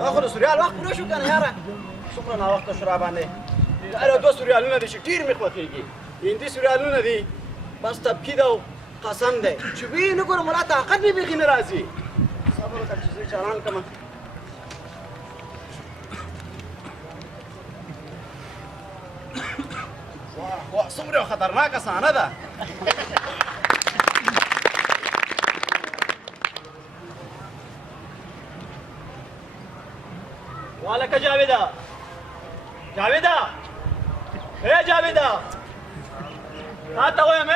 دا خو د سوریال وخت پوره شو که نه یاره څومره ناوخته شو راباندې دا 2 سوریالونه دي چې ډېر مې خوښېږي هندي سوریالونه دي بس تبکي ده او قسم دی چې ویې نه ګورم ملا طاقت مې بیخي نه راځي صبر وکړه چې زه چالان کړم واه څومره خطرناکه صحنه ده والکه جاویده جاویده ای جاویده تا ته وایم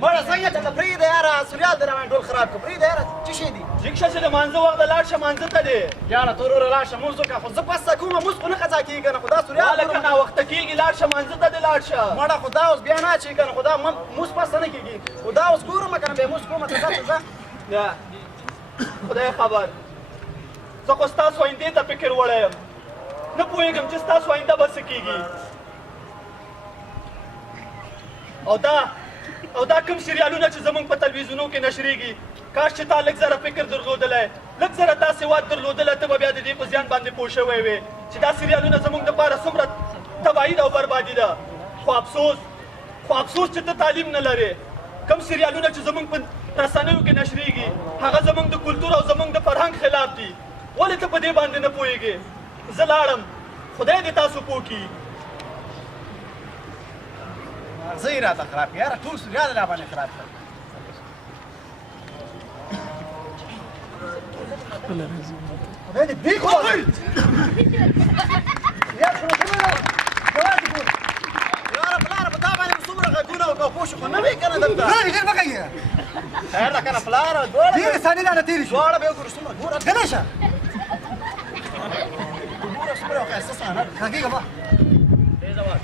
مړه څنګه چېرته پرېږده یاره سوریال دې راباندې ټول خراب کړو پرېږده یاره څه شی دي ځکه شه چې د مانځه وخت ده لاړ شه مانځه ته دی یاره ته وروره لاړ شه مونځ وکړه خو زه پسته کوم مونځ خو نه قضا کېږي که نه خو دا سوریال هلکه ناوخته کېږي لاړ شه مانځه ته دې لاړ شه مړه خو دا اوس بیا نه اچوي که نه خو دا مونځ پسته نه کېږي خو دا اوس ګورم که نه بیا مونځ کومه ته ځه نه خدای خبر زه خو ستاسو آیندې ته فکر وړی یم نه پوهېږم چې ستاسو آینده به څه کېږي او دا کوم سریالونه چې زموږ په تلویزیونو کې نشریږي کاش چې تا لږ ذره فکر درلودلی لږ ذره تا سواد درلودلی ته به بیا د دې په زیان باندې پوه شوی وې چې دا سریالونه زموږ دپاره څومره تباهي ده او بربادي ده خو افسوس چې ته تعلیم نه لرې کوم سریالونه چې زموږ په رسنیو کې نشریږي هغه زموږ د کلتور او زموږ د فرهنګ خلاف دي ولې ته په دې باندې نه پوهېږې زه لاړم خدای دې تاسو پوه کړي زه یې راته خراب کړې یاره ټول سوریال یې راباندې خراب کړ خدای دې بیخ ووایي یاره پلاره په تا باندې مې څومره غږونه وکړه پوه شو خو نه وې که نه دلته ډېر مه کوې خیر ده که نه پلاره ډېرې ثانیې رانه تېرې شو دواړه به وګورو څومره ګوره غلی شه ګوره څومره یو ښایسته صحنه ده غږېږه مه تېزه وه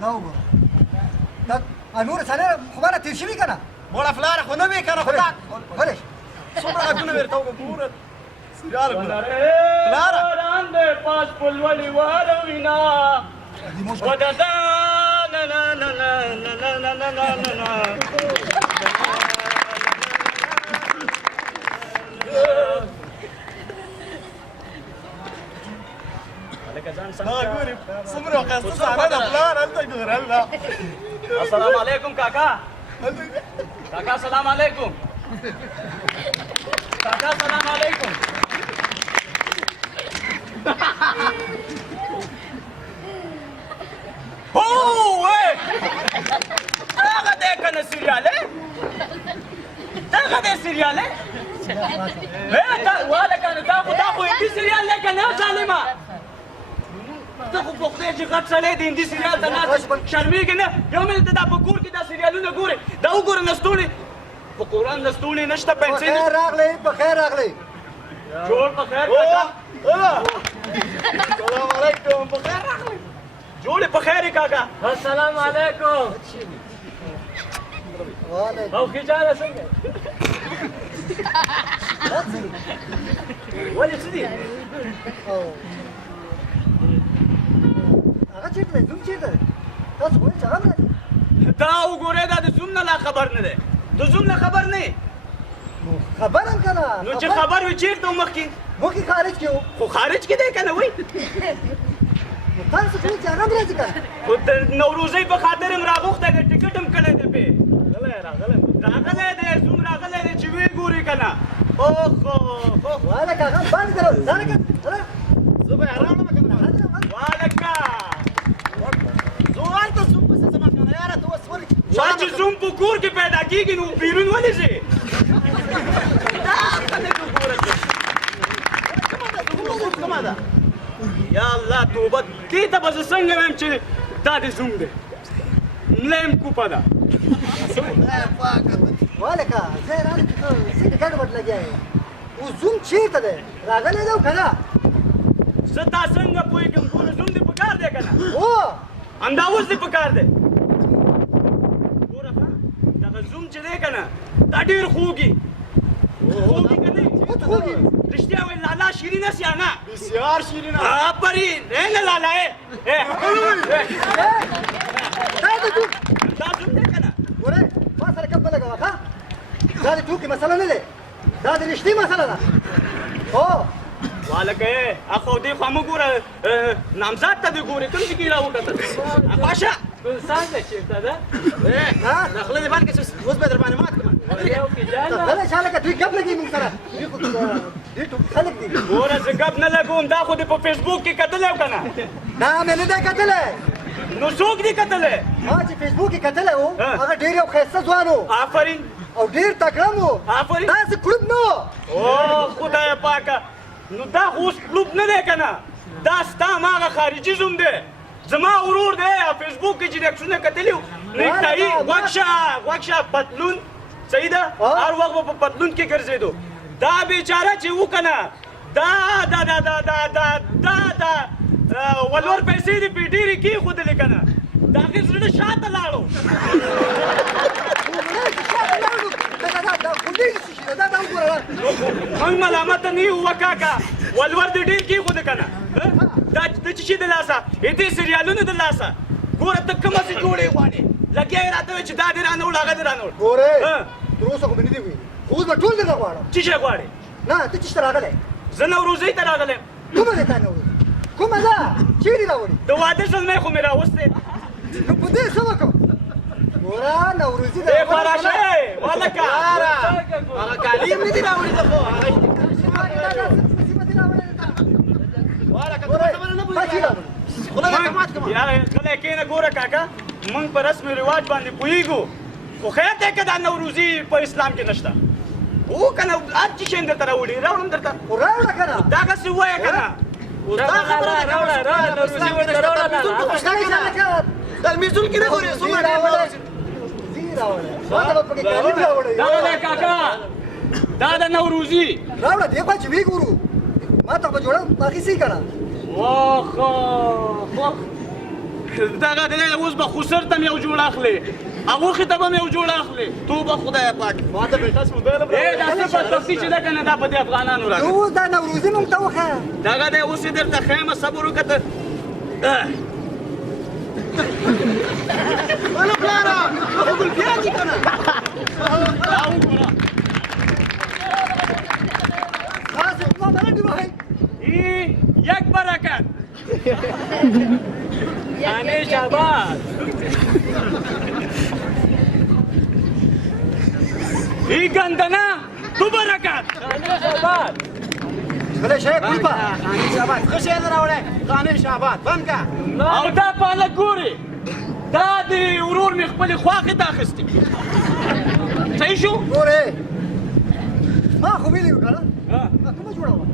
دا وګوره دا نورې ثانیې خو مانه تېر شوي که نه مړه پلاره خو نه وې که نه خو دا غلی څومره غږونه مې درته وکړه ګوره سریال پلاره پاس پلولې واروینا وددا نا نا نا نا نا نا نا نا نا السلام علیکم کاکا کاکا سلام علیکم کاکا سلام علیکم دغه دی که نه سریال دغه دی سریال والکه دا خو هندي سریال دی که نه ظالمه ته خو په خدای چې غټ سړی د هندي سریال ته ناست شرمېږې نه یو منټ ته دا په کور کې دا سریالونه ګورې دا وګوره نستوڼې په قرآن نستوڼې نشته پیسې پخیر راغلی پخیر راغلی جوړ پخیر سلام علیکم پخیر راغلی جوړې پخیر یې کاکا السلام علیکم او خجاله څنګه ولې څه دي هغه چېرته دی زوم چېرته دی تاسو وایئ چې هغه هم راځي دا وګورئ دا د زوم نه لا خبر نه دی د زوم نه خبر نه یې نو خبر هم که نه نو چې خبر وي چېرته و مخکې مخکې خارج کې و خو خارج کې دی که نه وایي نو تاسو کوئ چې هغه هم راځي که خو د نوروزۍ په خاطر هم راغوښتی دی ټکټ هم کړی دی پې راغلی دی زوم راغلی دی چې ویې ګوري که نه اوخو والکه هغه بند کړه ځانه که زه به یې راوړم که نه والکه زه هلته زوم پسې ځم که نه یاره ته اوس ولې چې زوم په کور کې پیدا کېږي نو بیرون ولې ځې دا خلک وګوره کومه ده یا الله توبه دې ته به زه څنګه وایم چې دا د زوم دی ملا یم کوپه ده والکه زه یې راغلم چې ته څنګه ګډوډ لګیا یې اوس زوم چېرته دی راغلی دی او که نه زه تا څنګه پوهېږم ګوره زوم دې په کار دی که نه هو همدا اوس دې په کار دی ګوره ښه دغه زوم چې دی که نه دا ډېر خوږي خوږي که نه خوږي رښتیا وایي لالا شیرینه سیانه بسیار شیرینه آفرین نه لالا دا زوم دی که نه ګوره ما سره کپ مه لګوه ښه دا د ټوکې مسله نه دی دا د رښتې مسله ده هو والکه اخو دې خوا مه ګوره نامزاد ته دې ګورې کوم ځای کې را وکتل پاشه څنګه چېرته ده د خله دې باندې اوس به در باندې مات کړم یو کې جانه غلی شه هلکه دوی ګپ لګوي موږ سره دوی خو دوی ټوکې خلک دي ګوره زه ګپ نه لګوم دا خو دې په فیسبوک کې کتلی او که نه دا مې نه دی کتلی نو څوک دې کتلی ما چې فیسبوک کې کتلی و هغه ډېر یو ښایسته ځوان و آفرین او ډېر تکړه و آفرین داسې کړوب نه و او خدای پاکه نو دا خو اوس کلوب نه دی که نه دا ستا هماغه خارجي زوم دی زما ورور دی فیسبوک کې چې د عکسونه کتلي وو نیکټایي غوږ شه پتلون صحیح ده هر وخت به په پتلون کې ګرځېدو دا بیچاره چې و که نه دا ولور پیسې دې پې ډېرې کېښودلې که نه د هغې زړه شاته لاړو موږ ملامته نه یو وکاکا ولور دې ډېر کېښوده که نه دا د څه شي د لاسه دې سریالونو د لاسه ګوره ته کومه څه جوړې غواړې لګیا یې راته وایي چې دا دې رانه وړ هغه دې رانه وړ ګورې تر اوسه خو مې نه دي ویلي اوس به ټول درنه غواړم څه شی غواړې نه ته چېرته راغلی زه نوروزۍ ته راغلی یم کومه دی تا نوروز کومه ده چیرې راوړې د واده زلمی خو مې راوستی نو په دې څه وکړم ګوره نوروزي ای فراشه والکه هغه کالي هم نه دي راوړي ته خو یا غلی کېنه ګوره کاکا موږ په رسم رواج باندې پوهېږو خو خیر دی که دا نوروزي په اسلام کې نشته هو که نه هر څه شی درته راوړي راوړم درته راوړه که نه دغسې ووایه که نه تلمیزون کې نه ګورې څومره ډېر کاکا دا د نوروزي راوړه دې خوا چې ویې ګورو ما ته به جوړه اخیستې که نه دغه دی اوس به خسر ته م یو جوړ اخلې هغوښې ته به م یو جوړ اخلې توبه خدای پاک ما ته بېټس موبایل هم دا څه بدبختي چې ده که نه دا په دې افغانانو راغلی اوس دا نوروزي موږ ته وښیه دغه دی اوس یې درته ښیم صبر وکړه ته ولا پلاره هغه ګلپیان دي که نه دا وګوره تاسې خو ما ملنډې وهئ یک برکت یعنی شاباش ای گندنه تو برکت یعنی شاباش غلی شه کلپه خاني شابات ښه شی نه راوړی خاني شابات بند که او دا پالک ګورې دا د ورور مې خپلې خواښې ته اخیستې صحیح شو ګورې ما خو ویلي وو که نه کومه جوړه وه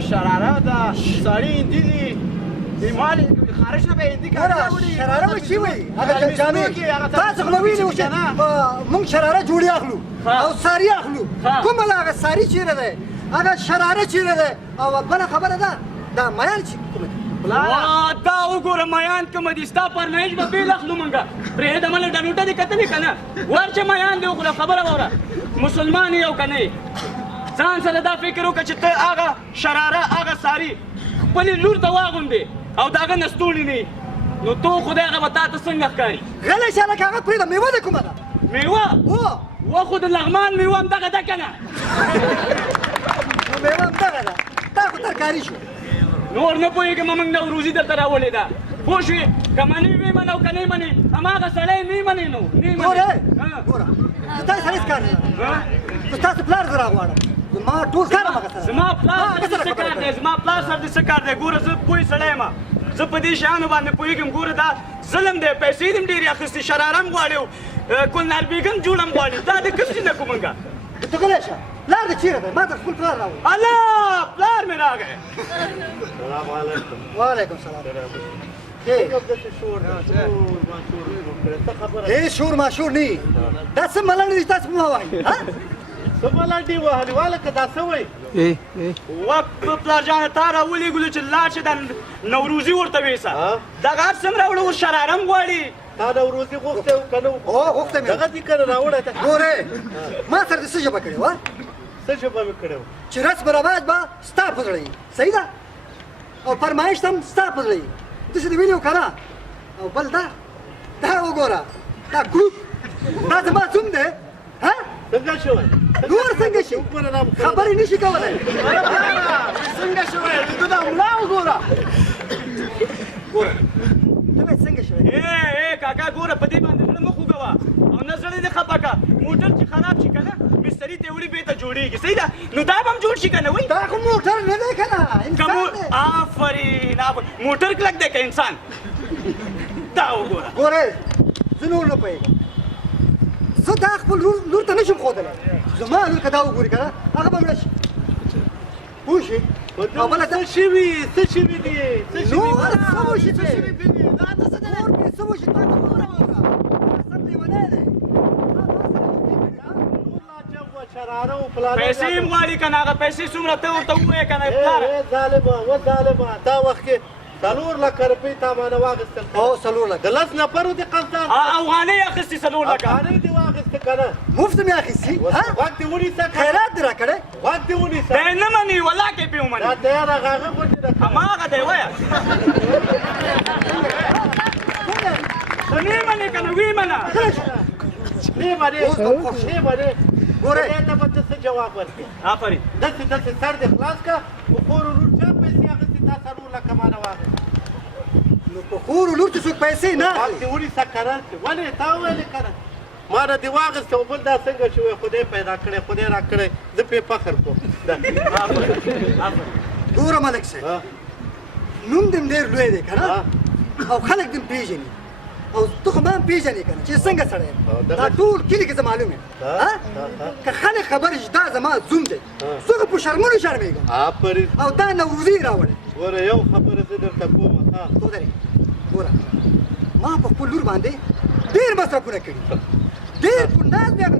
شراره ده سړي هندي دي ایمان خارج نه به هندي کار ګوره شراره به چی وایي هغه جامې تاسو خو ویلي وو چې موږ شراره جوړې اخلو او ساري اخلو کومه ده هغه ساري چیرې دی هغه شراره چیرې دی او بله خبره ده دا میان چې کومه ده دا وګوره میان کومه دي ستا فرمایش به بېل اخلو مونږه پرېږده مله ډنوټه دې کتلې که نه ورچه میان دې وخوره خبره واوره مسلمان یې او که نه ځان سره دا فکر وکړه چې ته هغه شراره هغه ساري خپلې لور ته واغوندې او د هغه نستوړي نه نو تو خدای هغه به تا ته څنګه ښکاري غلی شه لکه هغه پرېږده میوه ده کومه ده میوه هو و خو د لغمان میوه همدغه ده که نه نو میوه همدغه ده دا خو ترکاري شو نور نه پوهېږم موږ نوروزي درته راولې ده پوه شوې که منې ویې منه او که نه یې منې هماغه سړی نه یې منې نو نه یې ګوره منې ګوره زه تاسې سره هېڅ کار نه لرم زه ستاسو پلار زه راغواړم ما ټول کار هم هغه سره زما پلار سره څه کار دی زما پلار سره دې څه کار دی ګوره زه پوه سړی یم زه په دې شیانو باندې پوهېږم ګوره دا ظلم دی پیسې دې هم ډېرې اخیستې شراره هم غواړې او ګلنار بیګم جوړ هم غواړې دا د کوم شي نه کوو مونږه ته غلی شه پلار دې چېرې دی ما ته خپل پلار راوړه الله پلار مې راغی وعلیکم سلام هېڅ شور ماشور نه یي دا څه ملنډې دي تاسو په ما وایي څه ملنډې وهلې والکه دا څه وایي پلار جانه تا راولېږلو چې لاړ شي دا نوروزي ورته ویسه دغه هر څه هم راوړه اوس شراره هم غواړي تا نوروزي غوښتی و که نه هو غوښتی مې دغه دي که نه راوړی ته ګورې ما سره دې څه ژبه کړې وه څه شپه مې کړی و چې رسم رواج به ستا په زړه وي صحیح ده او فرمایش هم ستا په زړه وي داسې دې ویلي و که نه او بل دا وګوره دا ګروپ دا زما زوم دی ها څنګه شوی نور څنګه شي خبرې نشي کولی څنګه شوی د دا ملا وګوره ګوره ته باید څنګه شوی اے کاکا ګوره په دې باندې زړه مه خوږوه او نه زړه دې خفه که موټر چې خراب شي که نه مستري ته وړي بېرته جوړېږي صحیح ده نو دا به هم جوړ شي که نه وایي دا خو موټر نه دی که نه انسان دی آفرین موټر کلک دی که انسان دا وګوره ګوره زه نور نه پوهېږم زه دا خپل لور ته نشم ښودلی زما لور که دا وګوري که نه هغه به مړه شي پوه شي او بله څه شوي څه شوي دي څه شوي نور څه وشي څه شوي پرې دي دا ته څه دی نور پرې څه وشي تا ته وګوره سم لیونی دی شراره او پلانه پیسې هم غواړي که نه هغه پیسې څومره ته ورته ووایې که نه پلاره ظالمه دا وخت کې 4 لکه روپۍ تا مانه واخیستل او 4 لکه د 10 نفرو دې قصدان افغانۍ اخیستې 4 لکه افغانۍ دې واخیسته که نه مفت مې اخیستي وخت دې ونیسه خیرات دې راکړی وخت دې ونیسه دی نه مني والله کې پې ومني دا تیاره هغه غوندې ده هماغه دی وایه ته نه منې که نه ویې منه نه منې ګوره دې ته به ته څه جواب ورکړې آفرین داسې سر دې خلاص کړه په خور ورور چا پیسې اخیستې تا 4 لکه مانه واخیست نو په خور و لور ته څوک پیسې نه وخت اخلي دې ونیسه که نه ولې تا وویلې که نه ما نه دې واخیسته او بل دا څنګه شوی خدای پیدا کړی خدای را کړی زه پرې فخر کوم ګوره ملک صاحب نوم دې ډېر لوی دی که نه او خلک دې پېژني او ته خو ما هم پېژنې که نه چې څنګه سړی یم دا ټول کلي کې زه معلوم یم که خلک خبر شي دا زما زوم دی زه خو په شرمونو شرمېږم آفرین او دا نوروزي یې راوړی ګوره یو خبره زه درته کوم تو درې ګوره ما په خپل لور باندې ډېر مصرفونه کړي ډېر پونډاز مې هغه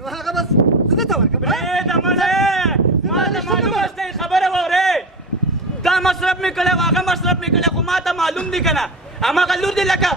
نو هغه بس زه دته ورکړم ای دمنې ما ته معلومه شته خبره واورې دا مصرف مې کړی هغه مصرف مې کړی خو ما ته معلوم دي که نه هماغه لور دې لکه